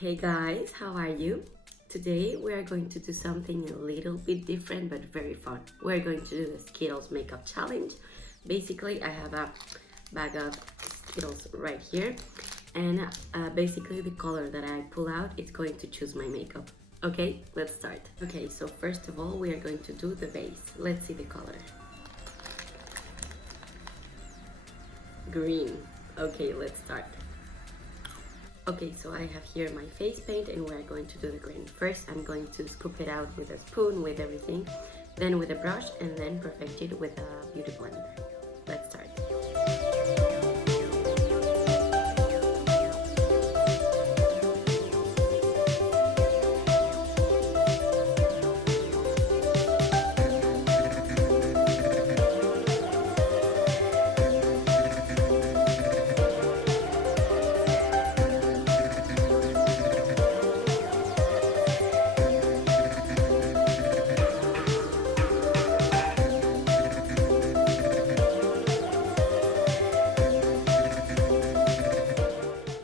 Hey guys, how are you? Today we are going to do something a little bit different but very fun. We're going to do the Skittles Makeup Challenge. Basically, I have a bag of Skittles right here, and basically the color that I pull out is going to choose my makeup. Okay, let's start. Okay, so first of all we are going to do the base. Let's see the color. Green. Okay, let's start. Okay, so I have here my face paint and we're going to do the green. First, I'm going to scoop it out with a spoon, with everything, then with a brush, and then perfect it with a beauty blender. Let's start.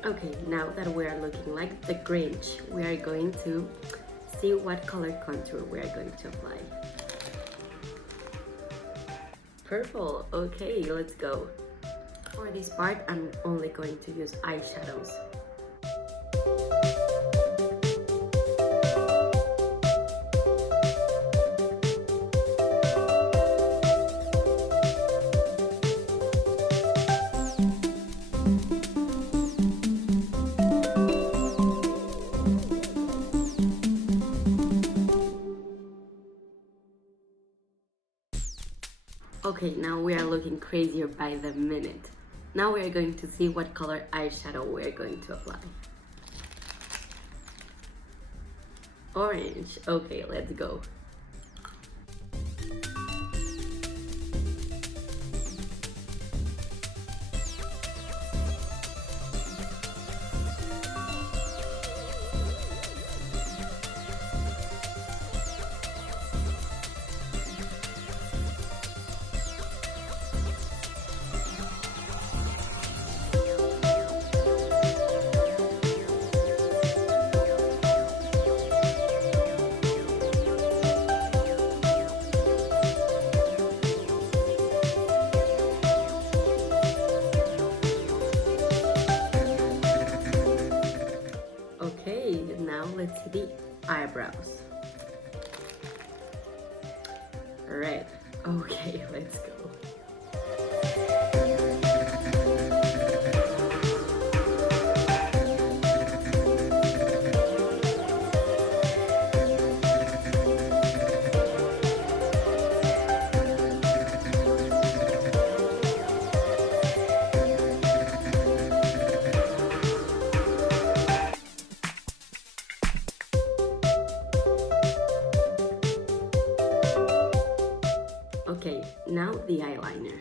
Okay, now that we are looking like the Grinch, we are going to see what color contour we are going to apply. Purple. Okay, let's go. For this part, I'm only going to use eyeshadows. Okay, now we are looking crazier by the minute. Now we are going to see what color eyeshadow we are going to apply. Orange. Okay, let's go. Okay, now let's see the eyebrows. Red. Okay, let's go. Okay, now the eyeliner.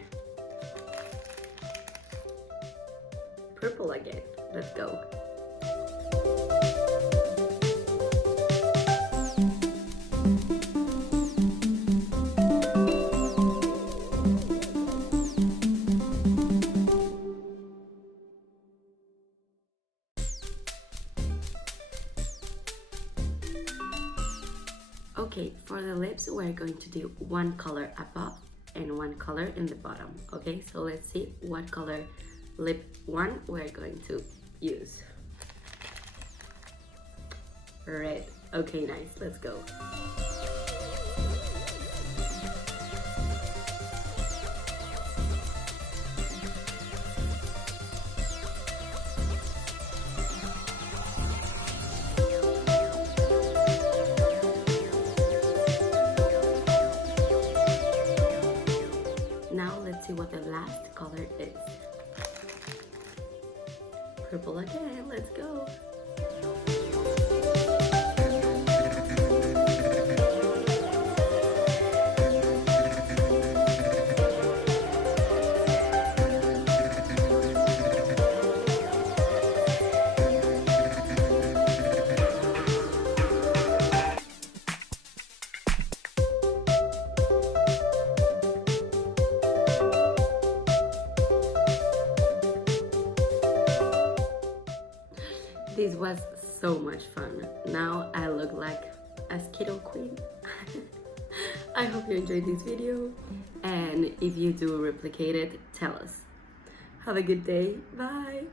Purple again. Let's go. Okay, for the lips, we're going to do one color above and one color in the bottom. Okay, so let's see what color lip one we're going to use. Red. Okay, nice. Let's go. Now let's see what the last color is. Purple again, let's go. This was so much fun. Now I look like a Skittle queen. I hope you enjoyed this video, and if you do replicate it, tell us. Have a good day. Bye.